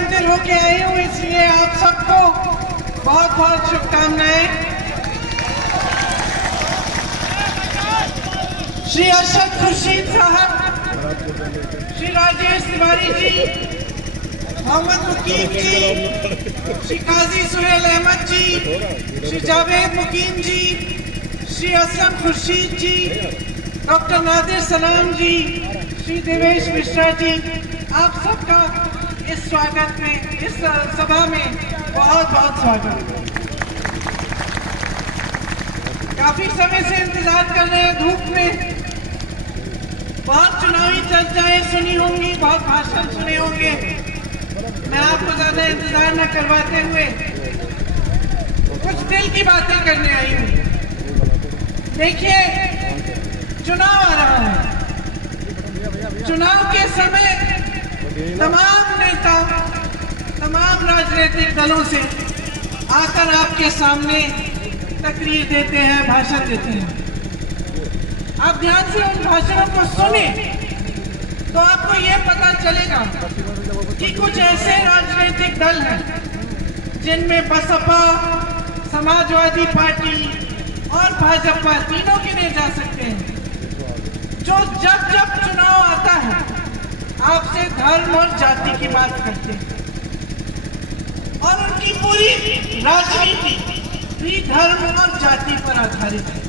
मंदिर होके आए हूँ, इसलिए आप सबको बहुत बहुत शुभकामनाएं। श्री अरशद खुर्शीद साहब, श्री राजेश तिवारी जी, मोहम्मद मुकीम जी, श्री काजी सुहेल अहमद जी, श्री जावेद मुकीम जी, श्री असलम खुर्शीद जी, डॉक्टर नादिर सलाम जी, श्री देवेश मिश्रा जी, आप सबका इस स्वागत में, इस सभा में बहुत बहुत स्वागत। काफी समय से इंतजार कर रहे हैं धूप में, बहुत चुनावी चर्चाएं सुनी होंगी, बहुत भाषण सुने होंगे। मैं आपको ज्यादा इंतजार न करवाते हुए कुछ दिल की बातें करने आई हूँ। देखिए, चुनाव आ रहा है। चुनाव के समय तमाम नेता, तमाम राजनीतिक दलों से आकर आपके सामने तकरीर देते हैं, भाषण देते हैं। आप ध्यान से उन भाषणों को सुने तो आपको यह पता चलेगा कि कुछ ऐसे राजनीतिक दल हैं जिनमें बसपा, समाजवादी पार्टी और भाजपा तीनों गिने जा सकते हैं, जो जब जब चुनाव आता है आपसे धर्म और जाति की बात करते हैं और उनकी पूरी राजनीति भी धर्म और जाति पर आधारित है।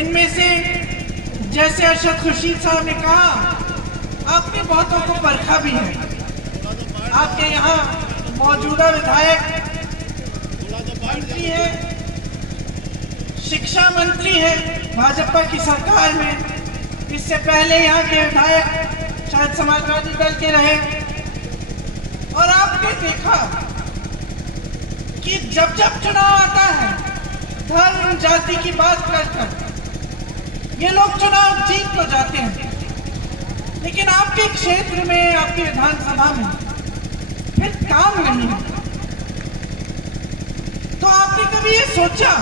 इनमें से जैसे अरशद खुर्शीद साहब ने कहा, आपने बहुतों को परखा भी है। आपके यहाँ मौजूदा विधायक मंत्री है, शिक्षा मंत्री है भाजपा की सरकार में। इससे पहले यहाँ के विधायक शायद समाजवादी दल के रहे। और आपने देखा कि जब जब चुनाव आता है धर्म जाति की बात कर ये लोग चुनाव जीत तो जाते हैं, लेकिन आपके क्षेत्र में, आपकी विधानसभा में फिर काम नहीं होता। तो आपने कभी ये सोचा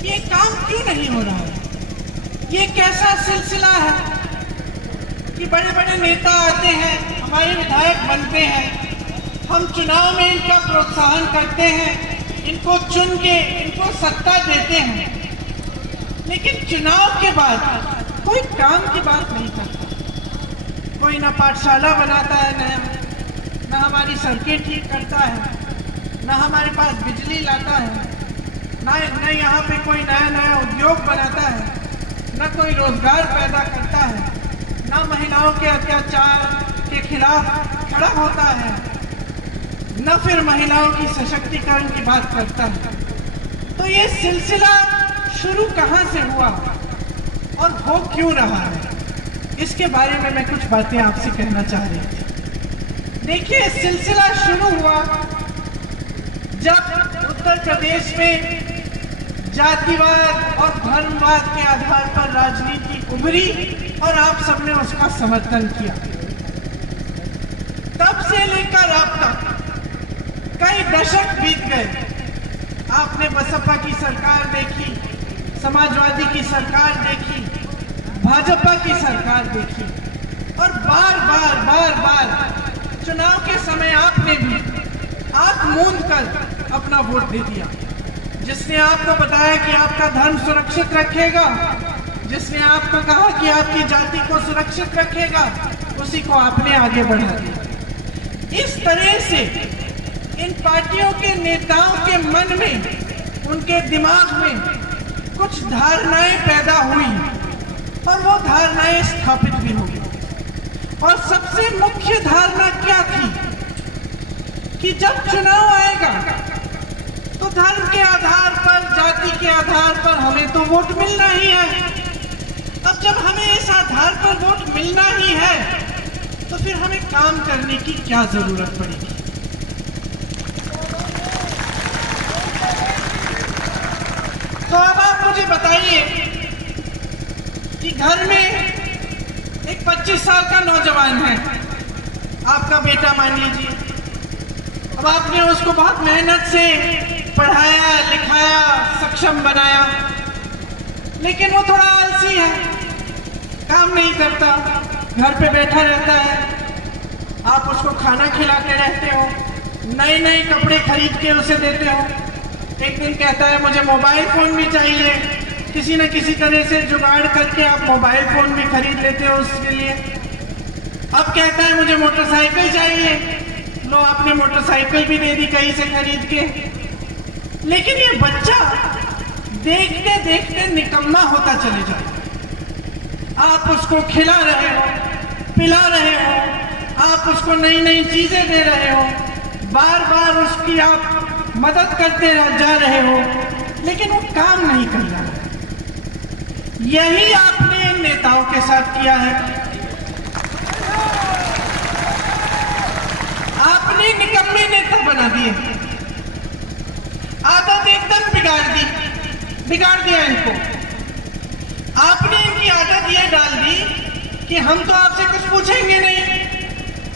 कि ये काम क्यों नहीं हो रहा है? ये कैसा सिलसिला है कि बड़े बड़े नेता आते हैं, हमारे विधायक बनते हैं, हम चुनाव में इनका प्रोत्साहन करते हैं, इनको चुन के इनको सत्ता देते हैं, लेकिन चुनाव के बाद कोई काम की बात नहीं करता। कोई ना पाठशाला बनाता है, न हमारी सड़कें ठीक करता है, न हमारे पास बिजली लाता है, न यहाँ पे कोई नया नया उद्योग बनाता है, न कोई रोजगार पैदा करता है, न महिलाओं के अत्याचार के खिलाफ खड़ा होता है, न फिर महिलाओं की सशक्तिकरण की बात करता है। तो ये सिलसिला शुरू कहाँ से हुआ और हो क्यों रहा है, इसके बारे में मैं कुछ बातें आपसे कहना चाह रही थी। देखिए, सिलसिला शुरू हुआ जब उत्तर प्रदेश में जातिवाद और धर्मवाद के आधार पर राजनीति उभरी और आप सबने उसका समर्थन किया। तब से लेकर अब तक कई दशक बीत गए। आपने बसपा की सरकार देखी, समाजवादी की सरकार देखी, भाजपा की सरकार देखी और बार बार चुनाव के समय आपने भी आंख मूंद कर अपना वोट दे दिया। जिसने आपको बताया कि आपका धर्म सुरक्षित रखेगा, जिसने आपको कहा कि आपकी जाति को सुरक्षित रखेगा, उसी को आपने आगे बढ़ा दिया। इस तरह से इन पार्टियों के नेताओं के मन में, उनके दिमाग में कुछ धारणाएं पैदा हुई और वो धारणाएं स्थापित भी हो गई। और सबसे मुख्य धारणा क्या थी कि जब चुनाव आएगा तो धर्म के आधार पर, जाति के आधार पर हमें तो वोट मिलना ही है। अब जब हमें इस आधार पर वोट मिलना ही है तो फिर हमें काम करने की क्या जरूरत पड़ेगी? तो अब आप मुझे बताइए कि घर में एक 25 साल का नौजवान है, आपका बेटा मान लीजिए। अब आपने उसको बहुत मेहनत से पढ़ाया, लिखाया, सक्षम बनाया, लेकिन वो थोड़ा आलसी है, काम नहीं करता, घर पे बैठा रहता है। आप उसको खाना खिलाते रहते हो, नए नए कपड़े खरीद के उसे देते हो। एक दिन कहता है मुझे मोबाइल फ़ोन भी चाहिए, किसी न किसी तरह से जुगाड़ करके आप मोबाइल फ़ोन भी खरीद लेते हो उसके लिए। अब कहता है मुझे मोटरसाइकिल चाहिए, लो आपने मोटरसाइकिल भी दे दी कहीं से खरीद के। लेकिन ये बच्चा देखते देखते निकम्मा होता चले जाए। आप उसको खिला रहे हो, पिला रहे हो, आप उसको नई नई चीजें दे रहे हो, बार बार उसकी आप मदद करते जा रहे हो, लेकिन वो काम नहीं कर रहा है। यही आपने इन नेताओं के साथ किया है। आपने निकम्मे नेता बना दिए, आदत एकदम बिगाड़ दिया इनको। आपने इनकी आदत ये डाल दी कि हम तो आपसे कुछ पूछेंगे नहीं,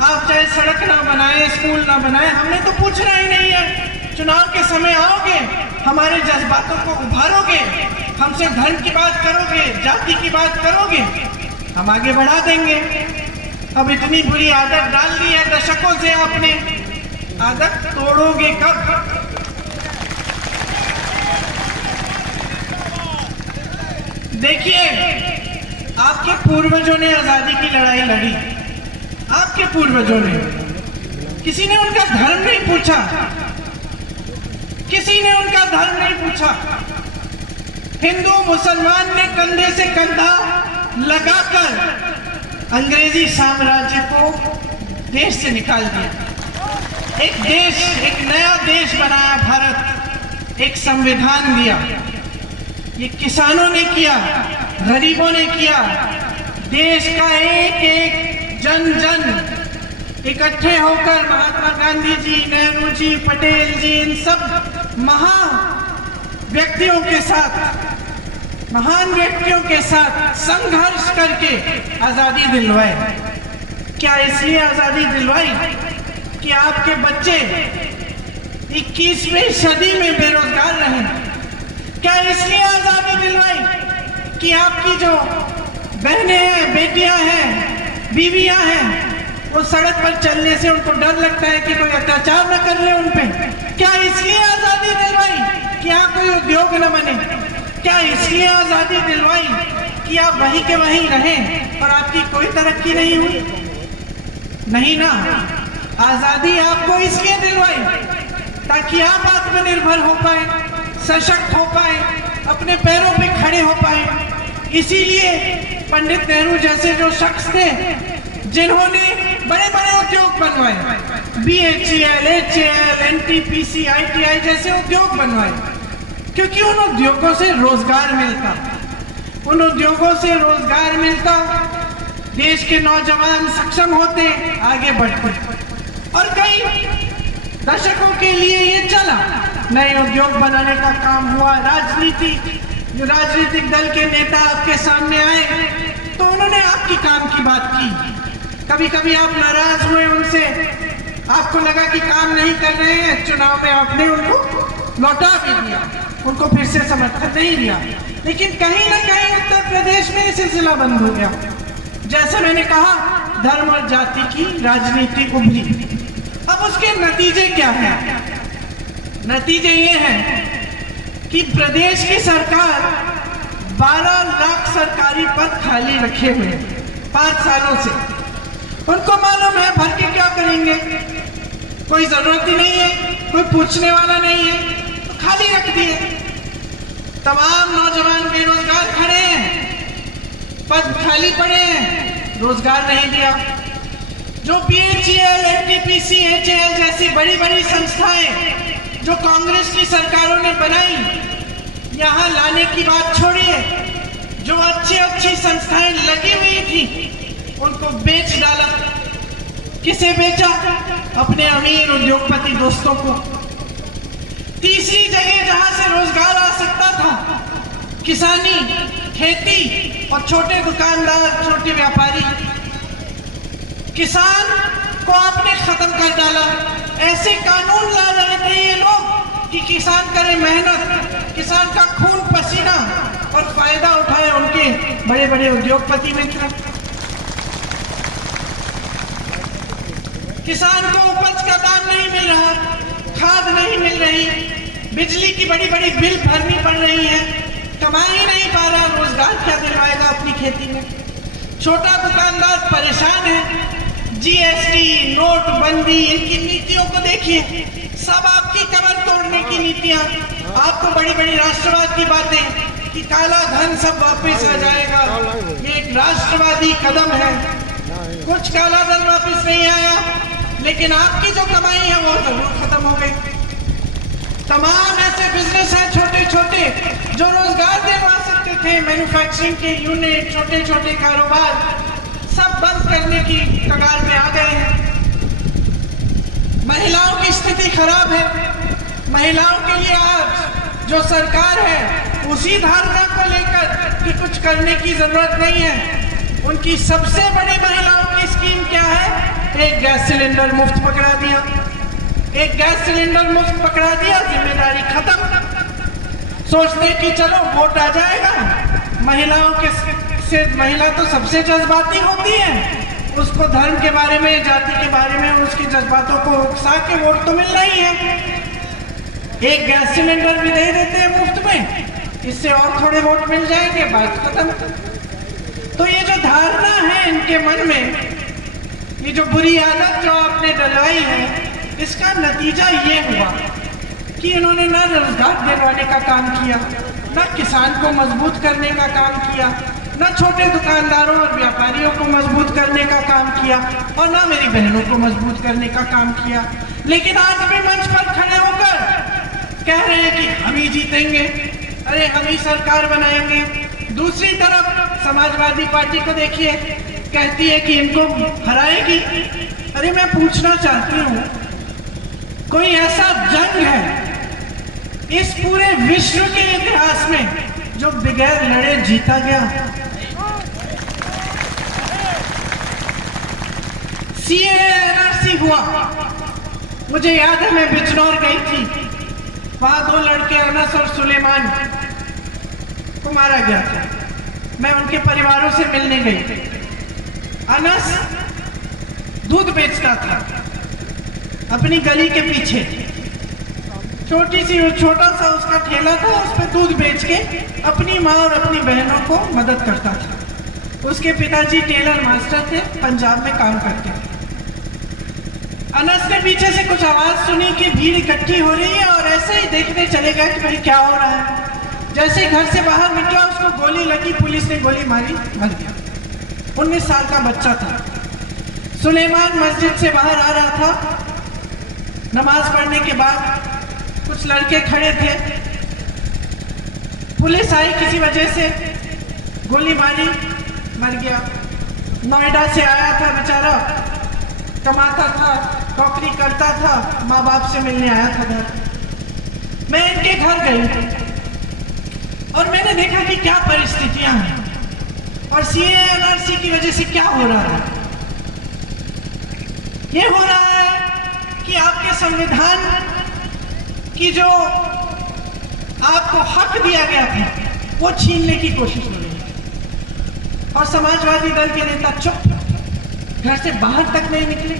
आप चाहे सड़क ना बनाए, स्कूल ना बनाए, हमने तो पूछना ही नहीं है। चुनाव के समय आओगे, हमारे जज्बातों को उभारोगे, हमसे धर्म की बात करोगे, जाति की बात करोगे, हम आगे बढ़ा देंगे। अब इतनी बुरी आदत डाल दी है दशकों से आपने, आदत तोड़ोगे कब? देखिए, आपके पूर्वजों ने आजादी की लड़ाई लड़ी, आपके पूर्वजों ने, किसी ने उनका धर्म नहीं पूछा, किसी ने उनका धर्म नहीं पूछा। हिंदू मुसलमान ने कंधे से कंधा लगाकर अंग्रेजी साम्राज्य को देश से निकाल दिया। एक देश, एक नया देश बनाया भारत, एक संविधान दिया। ये किसानों ने किया, गरीबों ने किया, देश का एक एक जन जन इकट्ठे होकर महात्मा गांधी जी, नेहरू जी, पटेल जी, इन सब महान व्यक्तियों के साथ संघर्ष करके आजादी दिलवाए। क्या इसलिए आजादी दिलवाई कि आपके बच्चे 21वीं सदी में बेरोजगार रहें? क्या इसलिए आजादी दिलवाई कि आपकी जो बहनें हैं, बेटियां हैं, बीवियां हैं, वो सड़क पर चलने से उनको डर लगता है कि कोई अत्याचार न कर ले उन पे? क्या इसलिए आजादी दिलवाई कि यहाँ कोई उद्योग न बने? क्या इसलिए आजादी दिलवाई कि आप वहीं के वहीं रहें और आपकी कोई तरक्की नहीं हुई? नहीं ना। आजादी आपको इसलिए दिलवाई ताकि आप आत्मनिर्भर हो पाए, सशक्त हो पाए, अपने पैरों पे खड़े हो पाए। इसीलिए पंडित नेहरू जैसे जो शख्स थे, जिन्होंने बड़े बड़े उद्योग बनवाए, BHEL, HAL, NTPC, ITI जैसे उद्योग बनवाए, क्योंकि उन उद्योगों से रोजगार मिलता, उन उद्योगों से रोजगार मिलता, देश के नौजवान सक्षम होते, आगे बढ़ते। और कई दशकों के लिए ये चला, नए उद्योग बनाने का काम हुआ। राजनीतिक दल के नेता आपके सामने आए तो उन्होंने आपकी काम की बात की। कभी कभी आप नाराज हुए उनसे, आपको लगा कि काम नहीं कर रहे हैं, चुनाव में आपने उनको लौटा भी दिया, उनको फिर से समर्थन नहीं दिया। लेकिन कहीं ना कहीं उत्तर प्रदेश में सिलसिला बंद हो गया। जैसे मैंने कहा, धर्म और जाति की राजनीति उभरी। अब उसके नतीजे क्या हैं? नतीजे ये हैं कि प्रदेश की सरकार 12 लाख सरकारी पद खाली रखे हुए 5 सालों से। उनको मालूम है भर के क्या करेंगे, कोई जरूरत ही नहीं है, कोई पूछने वाला नहीं है, तो खाली रख दिए। तमाम नौजवान बेरोजगार खड़े हैं, पद खाली पड़े हैं, रोजगार नहीं दिया। जो BHEL, NTPC, HAL जैसी बड़ी बड़ी संस्थाएं जो कांग्रेस की सरकारों ने बनाई, यहाँ लाने की बात छोड़िए, जो अच्छी संस्थाएं लगी हुई थी उनको बेच डाला। किसे बेचा? अपने अमीर उद्योगपति दोस्तों को। तीसरी जगह जहां से रोजगार आ सकता था, किसानी, खेती और छोटे दुकानदार, छोटे व्यापारी, किसान को आपने खत्म कर डाला। ऐसे कानून ला रहे थे ये लोग कि किसान करे मेहनत, किसान का खून पसीना, और फायदा उठाए उनके बड़े बड़े उद्योगपति मित्र। किसान को उपज का दाम नहीं मिल रहा, खाद नहीं मिल रही, बिजली की बड़ी बड़ी बिल भरनी पड़ रही है, कमा ही नहीं पा रहा, रोजगार क्या दिलवाएगा अपनी खेती में। छोटा दुकानदार परेशान है। जीएसटी, नोटबंदी, इनकी नीतियों को देखिए, सब आपकी कमर तोड़ने की नीतियां। आपको बड़ी बड़ी राष्ट्रवाद की बातें कि काला धन सब वापस आ जाएगा, ये एक राष्ट्रवादी कदम है। कुछ काला धन वापस नहीं आया, लेकिन आपकी जो कमाई है वो जरूर खत्म हो गई। तमाम ऐसे बिजनेस हैं छोटे छोटे जो रोजगार दिलवा सकते थे, मैन्युफैक्चरिंग के यूनिट, छोटे छोटे कारोबार सब बंद करने की कगार पे आ गए हैं। महिलाओं की स्थिति खराब है। महिलाओं के लिए आज जो सरकार है उसी धारणा को लेकर कि कुछ करने की जरूरत नहीं है। उनकी सबसे बड़ी महिलाओं की स्कीम क्या है? एक गैस सिलेंडर मुफ्त पकड़ा दिया, एक गैस सिलेंडर मुफ्त पकड़ा दिया, जिम्मेदारी खत्म। सोचते कि चलो वोट आ जाएगा, महिलाओं के से महिला तो सबसे जज्बाती होती है, उसको धर्म के बारे में, जाति के बारे में उसके जज्बातों को उकसा के वोट तो मिल रही है। एक गैस सिलेंडर भी दे देते हैं मुफ्त में, इससे और थोड़े वोट मिल जाएंगे, बात खत्म। तो ये जो धारणा है इनके मन में, ये जो बुरी आदत जो आपने डलवाई है, इसका नतीजा ये हुआ कि इन्होंने न रोजगार दिलवाने का काम किया, न किसान को मजबूत करने का काम किया, न छोटे दुकानदारों और व्यापारियों को मजबूत करने का काम किया, और न मेरी बहनों को मजबूत करने का काम किया। लेकिन आज भी मंच पर खड़े होकर कह रहे हैं कि हम ही जीतेंगे, अरे हम ही सरकार बनाएंगे। दूसरी तरफ समाजवादी पार्टी को देखिए, कहती है कि इनको हराएगी। अरे मैं पूछना चाहती हूँ, कोई ऐसा जंग है इस पूरे विश्व के इतिहास में जो बगैर लड़े जीता गया? CAA-NRC हुआ, मुझे याद है मैं बिजनौर गई थी, वहां 2 लड़के अनस और सुलेमान को मारा गया था। मैं उनके परिवारों से मिलने गई। अनस दूध बेचता था अपनी गली के पीछे, छोटा सा उसका ठेला था, उस पर दूध बेच के अपनी माँ और अपनी बहनों को मदद करता था। उसके पिताजी टेलर मास्टर थे, पंजाब में काम करते थे। अनस ने पीछे से कुछ आवाज सुनी कि भीड़ इकट्ठी हो रही है, और ऐसे ही देखने चले गए कि भाई क्या हो रहा है। जैसे घर से बाहर निकला, उसको गोली लगी, पुलिस ने गोली मारी, मर गया। 19 साल का बच्चा था। सुलेमान मस्जिद से बाहर आ रहा था, नमाज पढ़ने के बाद कुछ लड़के खड़े थे, पुलिस आई, किसी वजह से गोली मारी, मर गया। नोएडा से आया था बेचारा, कमाता था, नौकरी करता था, माँ बाप से मिलने आया था घर। मैं इनके घर गई और मैंने देखा कि क्या परिस्थितियां हैं और CAA-NRC की वजह से क्या हो रहा है। ये हो रहा है कि आपके संविधान की जो आपको हक दिया गया था वो छीनने की कोशिश हो रही है। और समाजवादी दल के नेता चुप, घर से बाहर तक नहीं निकले,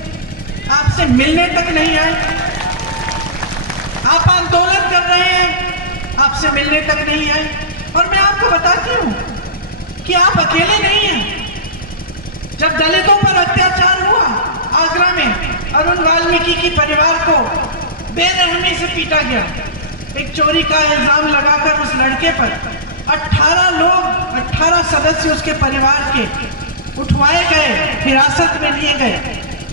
आपसे मिलने तक नहीं आए। आप आंदोलन कर रहे हैं, आपसे मिलने तक नहीं आए। और मैं आपको बताती हूं कि आप अकेले नहीं हैं। जब दलितों पर अत्याचार हुआ आगरा में, अरुण वाल्मीकि की परिवार को बेरहमी से पीटा गया, एक चोरी का इल्जाम लगाकर उस लड़के पर 18 सदस्य उसके परिवार के उठवाए गए, हिरासत में लिए गए।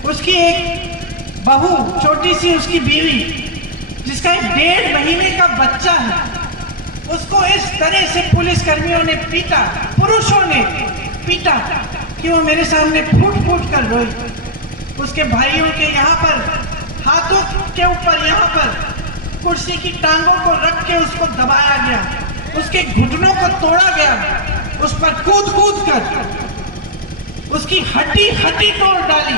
उसकी एक बहू, छोटी सी उसकी बीवी, जिसका 1.5 महीने का बच्चा है, उसको इस तरह से पुलिस कर्मियों ने पीटा, पुरुषों ने पीटा कि वो मेरे सामने फूट फूट कर रोई। उसके भाइयों के यहाँ पर हाथों के ऊपर, यहाँ पर कुर्सी की टांगों को रख के उसको दबाया गया, उसके घुटनों को तोड़ा गया, उस पर कूद कूद कर उसकी हड्डी तोड़ डाली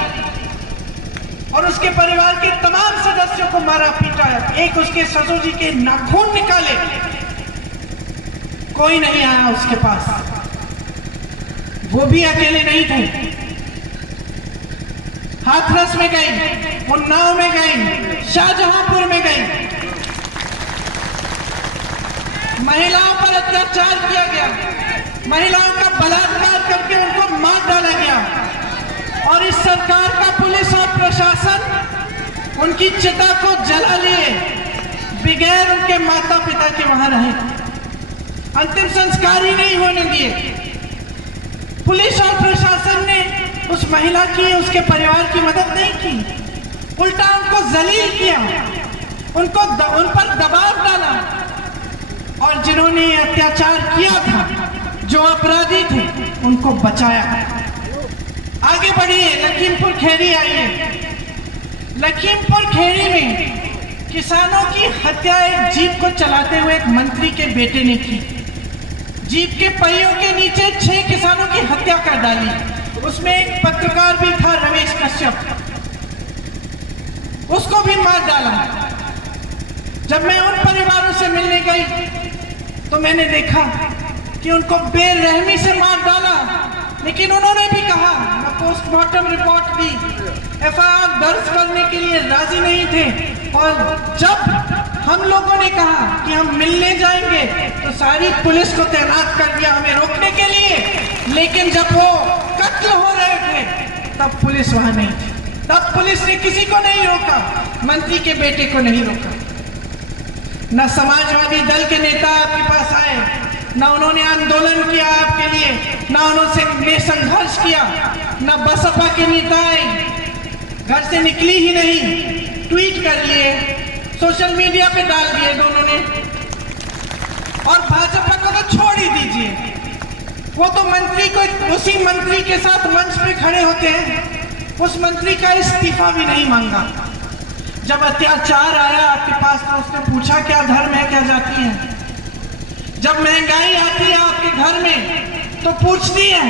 और उसके परिवार के तमाम सदस्यों को मारा पीटा। एक उसके ससुर जी के नाखून निकाले, कोई नहीं आया उसके पास, वो भी अकेले नहीं थे। हाथरस में गई, उन्नाव में गई, शाहजहांपुर में गई। महिलाओं पर अत्याचार किया गया, महिलाओं का बलात्कार करके उनको मार डाला गया और इस सरकार का पुलिस और प्रशासन उनकी चिता को जला लिए बगैर उनके माता पिता के वहां रहे, अंतिम संस्कार ही नहीं होने दिए। पुलिस और प्रशासन ने उस महिला की, उसके परिवार की मदद नहीं की, उल्टा उनको जलील किया, उन पर दबाव डाला और जिन्होंने अत्याचार किया था, जो अपराधी थे, उनको बचाया। आगे बढ़िए, लखीमपुर खीरी आइए। लखीमपुर खीरी में किसानों की हत्या एक जीप को चलाते हुए एक मंत्री के बेटे ने की। जीप के पहियों के नीचे 6 किसानों की हत्या कर डाली। उसमें एक पत्रकार भी था, रमेश कश्यप, उसको भी मार डाला। जब मैं उन परिवारों से मिलने गई तो मैंने देखा कि उनको बेरहमी से मार डाला, लेकिन उन्होंने भी कहा, मैं पोस्टमार्टम रिपोर्ट दी, एफआईआर दर्ज करने के लिए राजी नहीं थे। और जब हम लोगों ने कहा कि हम मिलने जाएंगे तो सारी पुलिस को तैनात कर दिया हमें रोकने के लिए, लेकिन जब वो कत्ल हो रहे थे तब पुलिस वहां नहीं थी। तब पुलिस ने किसी को नहीं रोका, मंत्री के बेटे को नहीं रोका। न समाजवादी दल के नेता आपके पास आए, न उन्होंने आंदोलन किया आपके लिए, न उन्होंने संघर्ष किया, न बसपा के नेता आए, घर से निकली ही नहीं, ट्वीट कर लिए, सोशल मीडिया पे डाल दिए दोनों ने। और भाजपा को तो छोड़ ही दीजिए, वो तो मंत्री को, उसी मंत्री के साथ मंच पे खड़े होते हैं, उस मंत्री का इस्तीफा भी नहीं मांगा। जब अत्याचार आया आपके पास तो उसने पूछा क्या धर्म है, क्या जाति है। जब महंगाई आती है आपके घर में तो पूछती है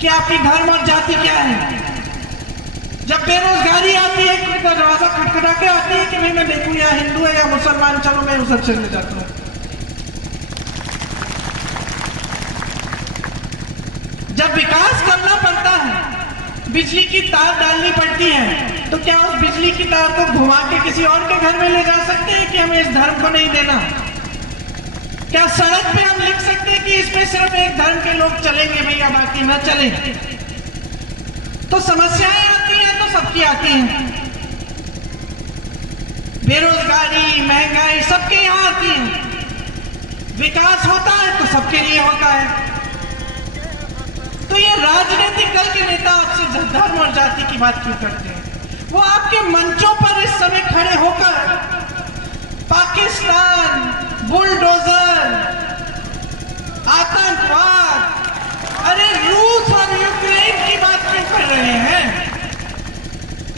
कि आपकी धर्म और जाति क्या है। जब बेरोजगारी आती है तो दरवाजा खटखटा के आती है कि भाई मैं देखूं या हिंदू है या मुसलमान, चलो मैं उधर चले जाता हूं। जब विकास करना पड़ता है, बिजली की तार डालनी पड़ती है, तो क्या उस बिजली की तार को घुमा के किसी और के घर में ले जा सकते हैं कि हमें इस धर्म को नहीं देना? क्या सड़क पे हम लिख सकते हैं कि इसमें सिर्फ एक धर्म के लोग चलेंगे भैया, बाकी न चले? तो समस्याएं आती हैं तो सबकी आती हैं, बेरोजगारी, महंगाई सबके यहाँ आती है। विकास होता है तो सबके लिए होता है। तो ये राजनीतिक दल के नेता आपसे धर्म और जाति की बात क्यों करते हैं? वो आपके मंचों पर इस समय खड़े होकर पाकिस्तान, बुलडोजर, आतंकवाद, अरे रूस और यूक्रेन की बात क्यों कर रहे हैं?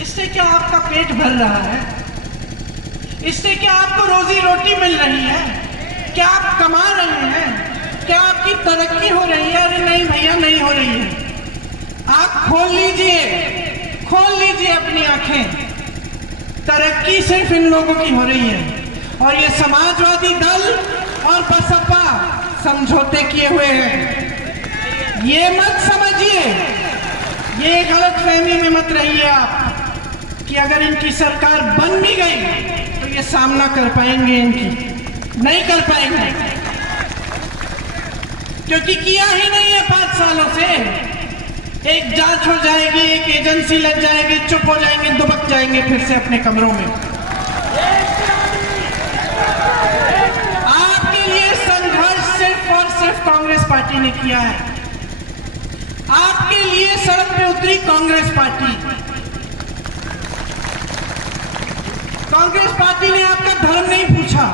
इससे क्या आपका पेट भर रहा है? इससे क्या आपको रोजी रोटी मिल रही है? क्या आप कमा रहे हैं? क्या आपकी तरक्की हो रही है? अरे नहीं भैया, नहीं हो रही है। आप खोल लीजिए अपनी आंखें। तरक्की सिर्फ इन लोगों की हो रही है और ये समाजवादी दल और बसपा समझौते किए हुए हैं। ये मत समझिए, ये गलतफहमी में मत रहिए आप कि अगर इनकी सरकार बन भी गई तो ये सामना कर पाएंगे, इनकी नहीं कर पाएंगे, क्योंकि किया ही नहीं है 5 सालों से। एक जांच हो जाएगी, एक एजेंसी लग जाएगी, चुप हो जाएंगे, दुबक जाएंगे फिर से अपने कमरों में। आपके लिए संघर्ष सिर्फ और सिर्फ कांग्रेस पार्टी ने किया है। आपके लिए सड़क पे उतरी कांग्रेस पार्टी। कांग्रेस पार्टी ने आपका धर्म नहीं पूछा,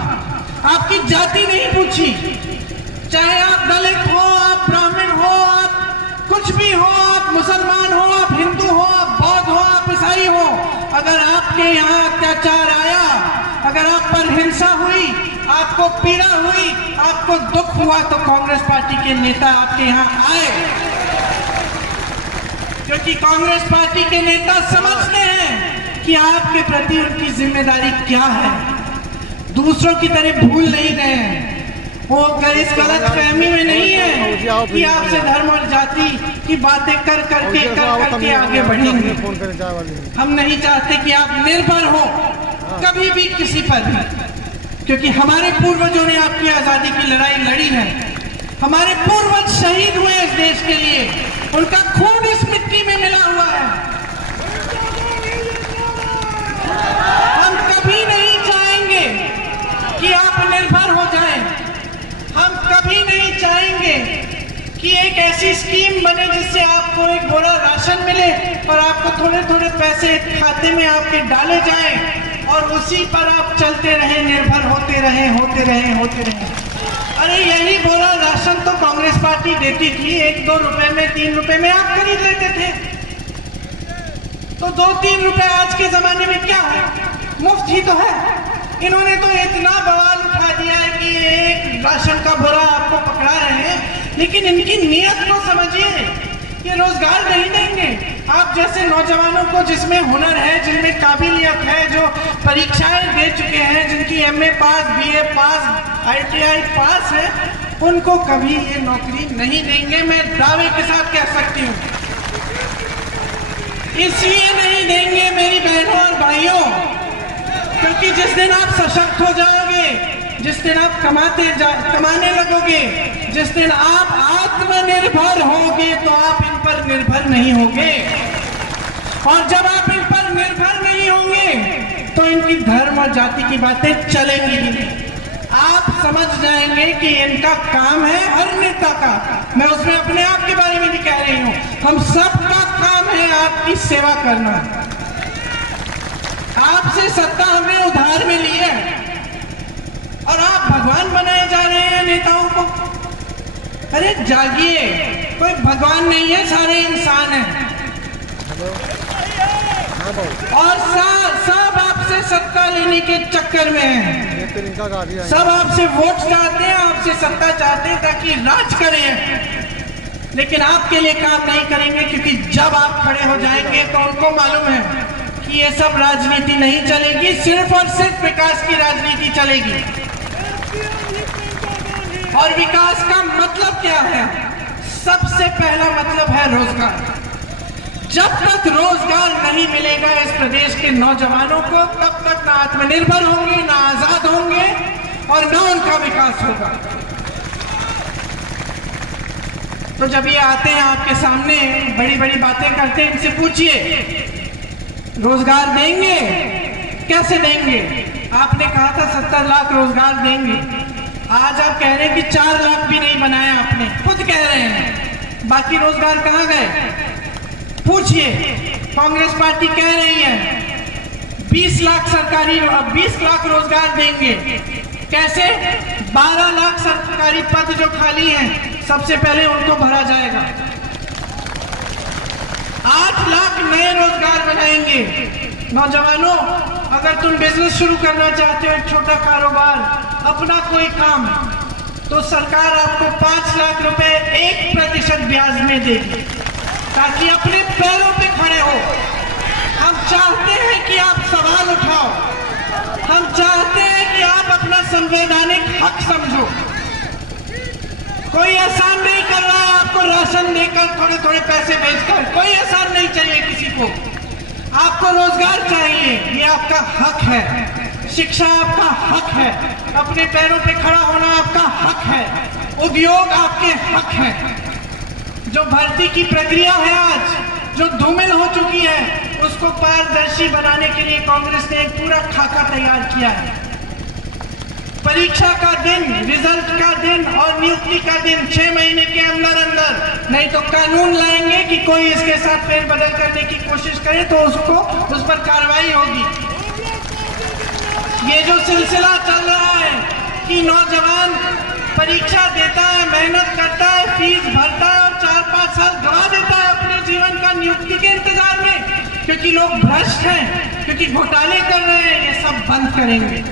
आपकी जाति नहीं पूछी, चाहे आप दलित हो, आप ब्राह्मण हो, आप कुछ भी हो, आप मुसलमान हो, आप हिंदू हो, आप बौद्ध हो, आप ईसाई हो, अगर आपके यहाँ अत्याचार आया, अगर आप पर हिंसा हुई, आपको पीड़ा हुई, आपको दुख हुआ, तो कांग्रेस पार्टी के नेता आपके यहाँ आए, क्योंकि कांग्रेस पार्टी के नेता समझते हैं कि आपके प्रति उनकी जिम्मेदारी क्या है। दूसरों की तरह भूल नहीं गए हैं, वो अगर इस गलत फहमी में नहीं है कि आपसे धर्म और जाति की बातें कर करके आगे बढ़ेंगे। हम नहीं चाहते कि आप निर्भर हो कभी भी किसी पर भी, क्योंकि हमारे पूर्वजों ने आपकी आजादी की लड़ाई लड़ी है। हमारे पूर्वज शहीद हुए इस देश के लिए, उनका खून इस मिट्टी में मिला हुआ है। हम कभी नहीं चाहेंगे कि आप निर्भर हो जाएं। हम कभी नहीं चाहेंगे कि एक ऐसी स्कीम बने जिससे आपको एक बोरा राशन मिले और आपको थोड़े थोड़े पैसे खाते में आपके डाले जाएं और उसी पर आप चलते रहे, निर्भर होते रहे। अरे यही बोरा राशन तो कांग्रेस पार्टी देती थी, 1-2 रुपए में, 3 रुपए में आप खरीद लेते थे। तो 2-3 रुपए आज के जमाने में क्या है, मुफ्त ही तो है। इन्होंने तो इतना बवाल उठा दिया है कि एक राशन का बोरा आपको पकड़ा रहे हैं, लेकिन इनकी नीयत को समझिए। ये रोजगार नहीं देंगे आप जैसे नौजवानों को जिसमें हुनर है, जिनमें काबिलियत है, जो परीक्षाएं दे चुके हैं, जिनकी MA पास, BA पास, ITI पास है, उनको कभी ये नौकरी नहीं देंगे। मैं दावे के साथ कह सकती हूँ। इसलिए नहीं देंगे मेरी बहनों और भाइयों, क्योंकि जिस दिन आप सशक्त हो जाओगे, जिस दिन आप कमाने लगोगे, जिस दिन आप आत्मनिर्भर होगे, तो आप इन पर निर्भर नहीं होगे। और जब आप इन पर निर्भर नहीं होंगे तो इनकी धर्म और जाति की बातें चलेंगी ही नहीं। आप समझ जाएंगे कि इनका काम है हर नेता का, मैं उसमें अपने आप के बारे में भी कह रही हूं, हम सबका काम है आपकी सेवा करना। आपसे सत्ता हमने उधार में ली है और आप भगवान बनाए जा रहे हैं नेताओं को। अरे जागिए, कोई भगवान नहीं है, सारे इंसान हैं। और सब आपसे सत्ता लेने के चक्कर में हैं। सब आपसे वोट चाहते हैं, आपसे सत्ता चाहते हैं ताकि राज करें, लेकिन आपके लिए काम नहीं करेंगे, क्योंकि जब आप खड़े हो जाएंगे तो उनको मालूम है कि ये सब राजनीति नहीं चलेगी, सिर्फ और सिर्फ विकास की राजनीति चलेगी। और विकास का मतलब क्या है? सबसे पहला मतलब है रोजगार। जब तक रोजगार नहीं मिलेगा इस प्रदेश के नौजवानों को, तब तक ना आत्मनिर्भर होंगे, ना आजाद होंगे और ना उनका विकास होगा। तो जब ये आते हैं आपके सामने, बड़ी बड़ी बातें करते हैं, इनसे पूछिए रोजगार देंगे? कैसे देंगे? आपने कहा था 70 लाख रोजगार देंगे, आज आप कह रहे हैं कि 4 लाख भी नहीं बनाया। आपने खुद कह रहे हैं, बाकी रोजगार कहाँ गए? पूछिए। कांग्रेस पार्टी कह रही है 20 लाख सरकारी 20 लाख रोजगार देंगे। कैसे? 12 लाख सरकारी पद जो खाली हैं, सबसे पहले उनको भरा जाएगा। 8 लाख नए रोजगार बनाएंगे। नौजवानों, अगर तुम बिजनेस शुरू करना चाहते हो, एक छोटा कारोबार, अपना कोई काम, तो सरकार आपको 5 लाख रुपए 1% ब्याज में देगी, ताकि अपने पैरों पे खड़े हो। हम चाहते हैं कि आप सवाल उठाओ, हम चाहते हैं कि आप अपना संवैधानिक हक समझो। कोई एहसान नहीं कर रहा है आपको राशन देकर, थोड़े थोड़े पैसे भेजकर, कोई एहसान नहीं चाहिए किसी को। आपको रोजगार चाहिए, ये आपका हक है। शिक्षा आपका हक है, अपने पैरों पे खड़ा होना आपका हक है, उद्योग आपके हक है। जो भर्ती की प्रक्रिया है आज जो धूमिल हो चुकी है, उसको पारदर्शी बनाने के लिए कांग्रेस ने एक पूरा खाका तैयार किया है। परीक्षा का दिन, रिजल्ट का दिन और नियुक्ति का दिन 6 महीने के अंदर अंदर, नहीं तो कानून लाएंगे कि कोई इसके साथ फेरबदल करने की कोशिश करे तो उस पर कार्रवाई होगी। ये जो सिलसिला चल रहा है कि नौजवान परीक्षा देता है, मेहनत करता है, फीस भरता है और 4-5 साल गवा देता है अपने जीवन का नियुक्ति के इंतजार में, क्योंकि लोग भ्रष्ट हैं, क्योंकि घोटाले कर रहे हैं, ये सब बंद करेंगे।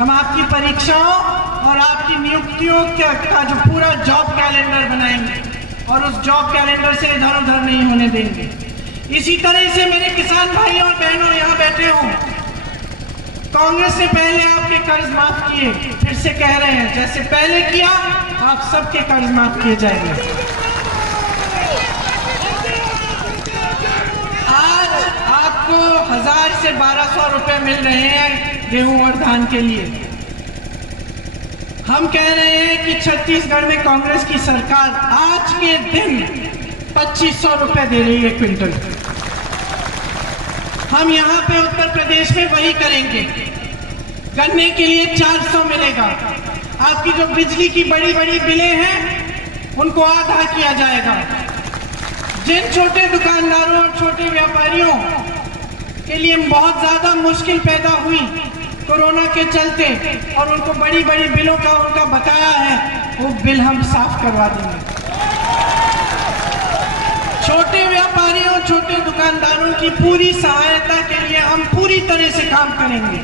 हम आपकी परीक्षाओं और आपकी नियुक्तियों का जो पूरा जॉब कैलेंडर बनाएंगे और उस जॉब कैलेंडर से इधर उधर नहीं होने देंगे। इसी तरह से मेरे किसान भाई और बहनों यहाँ बैठे हो, कांग्रेस ने पहले आपके कर्ज माफ किए, फिर से कह रहे हैं जैसे पहले किया आप सबके कर्ज माफ किए जाएंगे। आज आपको 1000 से 1200 रुपए मिल रहे हैं गेहूं और धान के लिए। हम कह रहे हैं कि छत्तीसगढ़ में कांग्रेस की सरकार आज के दिन 2500 रुपए दे रही है क्विंटल। हम यहाँ पे उत्तर प्रदेश में वही करेंगे। गन्ने के लिए 400 मिलेगा। आपकी जो बिजली की बड़ी बड़ी बिलें हैं उनको आधा किया जाएगा। जिन छोटे दुकानदारों और छोटे व्यापारियों के लिए बहुत ज्यादा मुश्किल पैदा हुई कोरोना के चलते और उनको बड़ी बड़ी बिलों का उनका बकाया है, वो बिल हम साफ करवा देंगे। छोटे व्यापारियों छोटे दुकानदारों की पूरी सहायता के लिए हम पूरी तरह से काम करेंगे।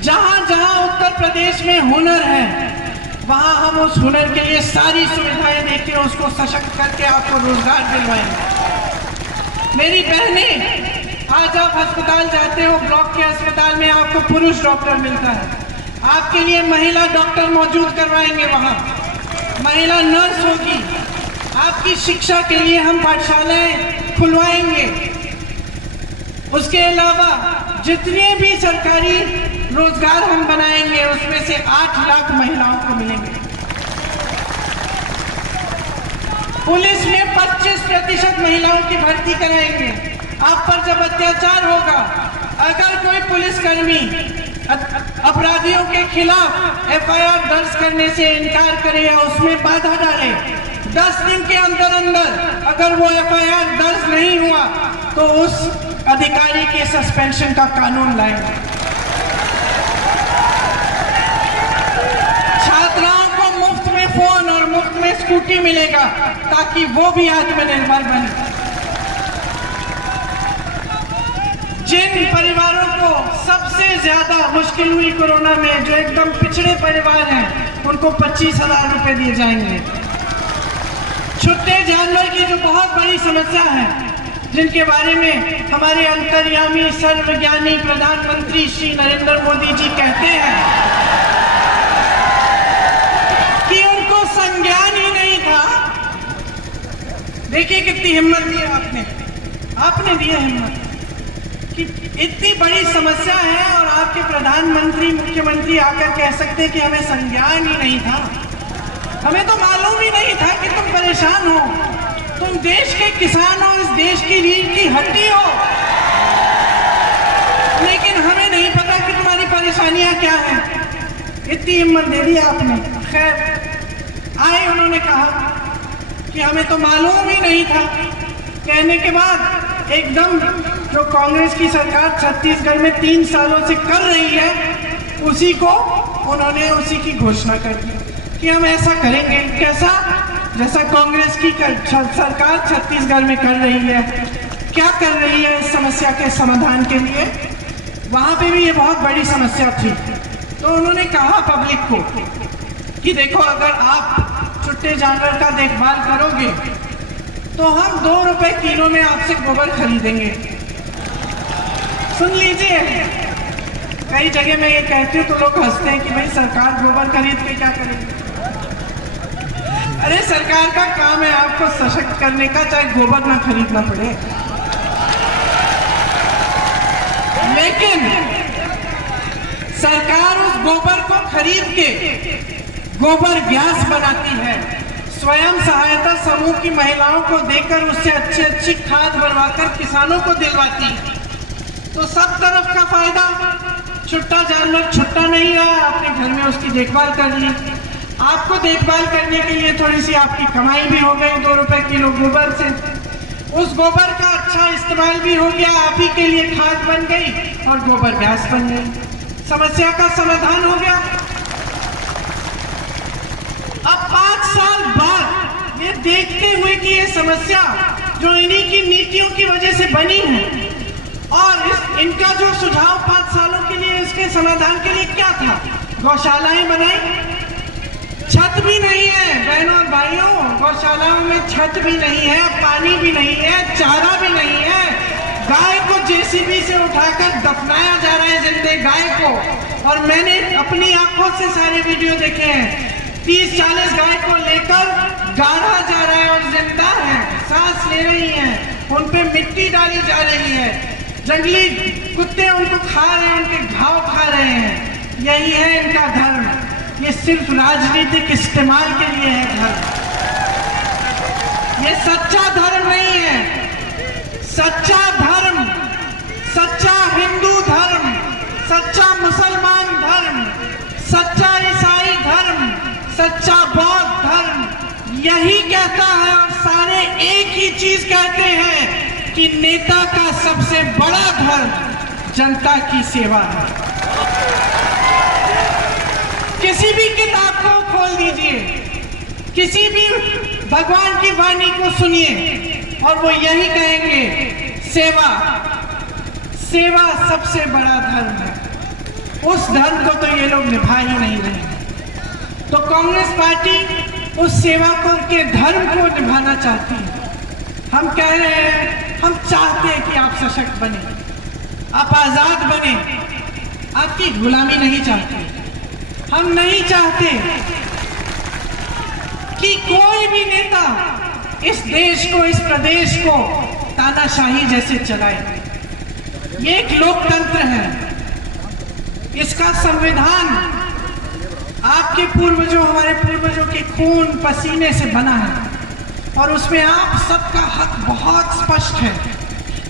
जहां जहां उत्तर प्रदेश में हुनर है वहां हम उस हुनर के लिए सारी सुविधाएं देके उसको सशक्त करके आपको रोजगार दिलवाएंगे। मेरी बहनें, आज आप अस्पताल जाते हो, ब्लॉक के अस्पताल में आपको पुरुष डॉक्टर मिलता है, आपके लिए महिला डॉक्टर मौजूद करवाएंगे। वहां महिला नर्स होगी। आपकी शिक्षा के लिए हम पाठशालाएं खुलवाएंगे। उसके अलावा जितने भी सरकारी रोजगार हम बनाएंगे उसमें से 8 लाख महिलाओं को मिलेंगे। पुलिस में 25% महिलाओं की भर्ती कराएंगे। आप पर जब अत्याचार होगा, अगर कोई पुलिसकर्मी अपराधियों के खिलाफ FIR दर्ज करने से इनकार करे या उसमें बाधा डाले, 10 दिन के अंदर अंदर अगर वो FIR दर्ज नहीं हुआ तो उस अधिकारी के सस्पेंशन का कानून लाएंगे। छात्राओं को मुफ्त में फोन और मुफ्त में स्कूटी मिलेगा ताकि वो भी आत्मनिर्भर बने। जिन परिवारों को सबसे ज्यादा मुश्किल हुई कोरोना में, जो एकदम पिछड़े परिवार हैं, उनको 25,000 रुपए दिए जाएंगे। छुट्टे जानवर की जो बहुत बड़ी समस्या है, जिनके बारे में हमारे अंतर्यामी सर्वज्ञानी प्रधानमंत्री श्री नरेंद्र मोदी जी कहते हैं कि उनको संज्ञान ही नहीं था। देखिए कितनी हिम्मत दी आपने दी हिम्मत कि इतनी बड़ी समस्या है और आपके प्रधानमंत्री मुख्यमंत्री आकर कह सकते कि हमें संज्ञान ही नहीं था, हमें तो मालूम ही नहीं था कि तुम परेशान हो, तुम देश के किसान हो, इस देश की रीढ़ की हड्डी हो, लेकिन हमें नहीं पता कि तुम्हारी परेशानियां क्या हैं। इतनी हिम्मत दे दी आपने। खैर आए, उन्होंने कहा कि हमें तो मालूम ही नहीं था। कहने के बाद एकदम जो कांग्रेस की सरकार छत्तीसगढ़ में 3 सालों से कर रही है, उसी को उन्होंने उसी की घोषणा कर दी कि हम ऐसा करेंगे। कैसा? जैसा कांग्रेस की सरकार छत्तीसगढ़ में कर रही है। क्या कर रही है इस समस्या के समाधान के लिए? वहां पे भी ये बहुत बड़ी समस्या थी, तो उन्होंने कहा पब्लिक को कि देखो, अगर आप छुट्टे जानवर का देखभाल करोगे तो हम 2 रुपए किलो में आपसे गोबर खरीदेंगे। सुन लीजिए, कई जगह मैं ये कहती हूँ तो लोग हंसते हैं कि भाई सरकार गोबर खरीद के क्या करेगी। अरे सरकार का काम है आपको सशक्त करने का, चाहे गोबर ना खरीदना पड़े। लेकिन सरकार उस गोबर को खरीद के गोबर गैस बनाती है, स्वयं सहायता समूह की महिलाओं को देकर उससे अच्छी खाद बनवाकर किसानों को दिलवाती। तो सब तरफ का फायदा। छुट्टा जानवर छुट्टा नहीं रहा, आपने घर में उसकी देखभाल कर ली। आपको देखभाल करने के लिए थोड़ी सी आपकी कमाई भी हो गई 2 रुपए किलो गोबर से। उस गोबर का अच्छा इस्तेमाल भी हो गया, आप ही के लिए खाद बन गई और गोबर गैस बन गई। समस्या का समाधान हो गया। अब 5 साल बाद ये देखते हुए कि ये समस्या जो इन्हीं की नीतियों की वजह से बनी है और इनका जो सुझाव 5 सालों के लिए इसके समाधान के लिए क्या था? गौशालाएं बनाई, छत भी नहीं है बहनों और भाइयों, गौशालाओं में छत भी नहीं है, पानी भी नहीं है, चारा भी नहीं है, गाय को जेसीबी से उठाकर दफनाया जा रहा है, जिंदे गाय को। और मैंने अपनी आंखों से सारे वीडियो देखे हैं। 30-40 गाय को लेकर गाड़ा जा रहा है और जिंदा है, सांस ले रही हैं, उन पे मिट्टी डाली जा रही है, जंगली कुत्ते उनको खा रहे हैं, उनके घाव खा रहे हैं। यही है इनका धर्म। ये सिर्फ राजनीतिक इस्तेमाल के लिए है धर्म। ये सच्चा धर्म नहीं है। सच्चा धर्म, सच्चा हिंदू धर्म, सच्चा मुसलमान धर्म, सच्चा ईसाई धर्म, सच्चा बौद्ध धर्म यही कहता है, और सारे एक ही चीज कहते हैं कि नेता का सबसे बड़ा धर्म जनता की सेवा है। किसी भी किताब को खोल दीजिए, किसी भी भगवान की वाणी को सुनिए और वो यही कहेंगे, सेवा, सेवा सबसे बड़ा धर्म है। उस धर्म को तो ये लोग निभा ही नहीं रहे। तो कांग्रेस पार्टी उस सेवा को के धर्म को निभाना चाहती है। हम कह रहे हैं, हम चाहते हैं कि आप सशक्त बने, आप आजाद बने, आपकी गुलामी नहीं चाहते। हम नहीं चाहते कि कोई भी नेता इस देश को, इस प्रदेश को तानाशाही जैसे चलाए। ये एक लोकतंत्र है, इसका संविधान आपके पूर्वजों, हमारे पूर्वजों के खून पसीने से बना है और उसमें आप सबका हक बहुत स्पष्ट है।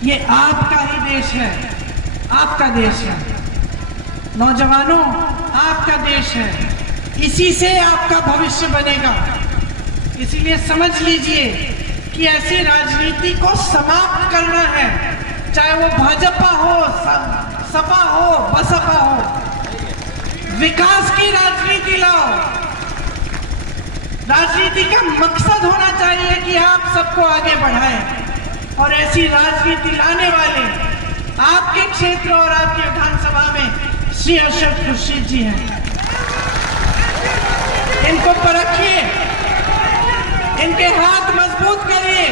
ये आपका ही देश है, आपका देश है। नौजवानों, आपका देश है, इसी से आपका भविष्य बनेगा। इसीलिए समझ लीजिए कि ऐसी राजनीति को समाप्त करना है, चाहे वो भाजपा हो, सपा हो, बसपा हो। विकास की राजनीति लाओ। राजनीति का मकसद होना चाहिए कि आप सबको आगे बढ़ाएं, और ऐसी राजनीति लाने वाले आपके क्षेत्र और आपकी विधानसभा में श्री अरशद खुर्शीद जी हैं। इनको परखिए, इनके हाथ मजबूत करिए।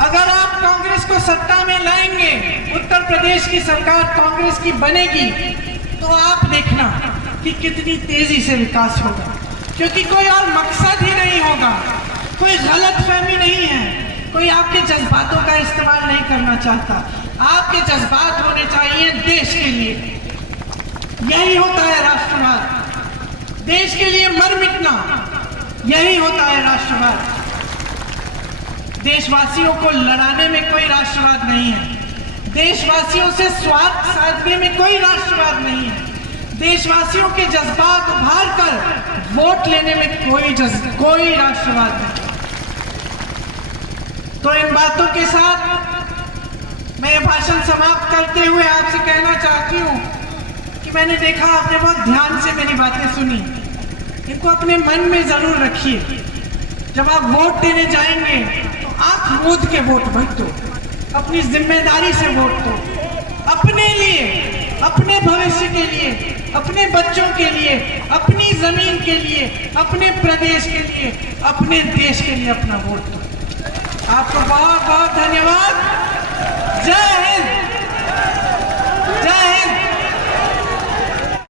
अगर आप कांग्रेस को सत्ता में लाएंगे, उत्तर प्रदेश की सरकार कांग्रेस की बनेगी, तो आप देखना कि कितनी तेजी से विकास होगा, क्योंकि कोई और मकसद ही नहीं होगा, कोई गलतफहमी नहीं है, कोई आपके जज्बातों का इस्तेमाल नहीं करना चाहता। आपके जज्बात होने चाहिए देश के लिए। यही होता है राष्ट्रवाद, देश के लिए मर मिटना, यही होता है राष्ट्रवाद। देशवासियों को लड़ाने में कोई राष्ट्रवाद नहीं है, देशवासियों से स्वार्थ साधने में कोई राष्ट्रवाद नहीं है, देशवासियों के जज्बात उभार कर वोट लेने में कोई राष्ट्रवाद नहीं। तो इन बातों के साथ मैं भाषण समाप्त करते हुए आपसे कहना चाहती हूँ कि मैंने देखा आपने बहुत ध्यान से मेरी बातें सुनी। इनको अपने मन में जरूर रखिए। जब आप वोट देने जाएंगे तो आंख मूंद के वोट मत दो, अपनी जिम्मेदारी से वोट दो, अपने लिए, अपने भविष्य के लिए, अपने बच्चों के लिए, अपनी जमीन के लिए, अपने प्रदेश के लिए, अपने देश के लिए अपना वोट दो। आपको बहुत बहुत धन्यवाद। जय हिंद।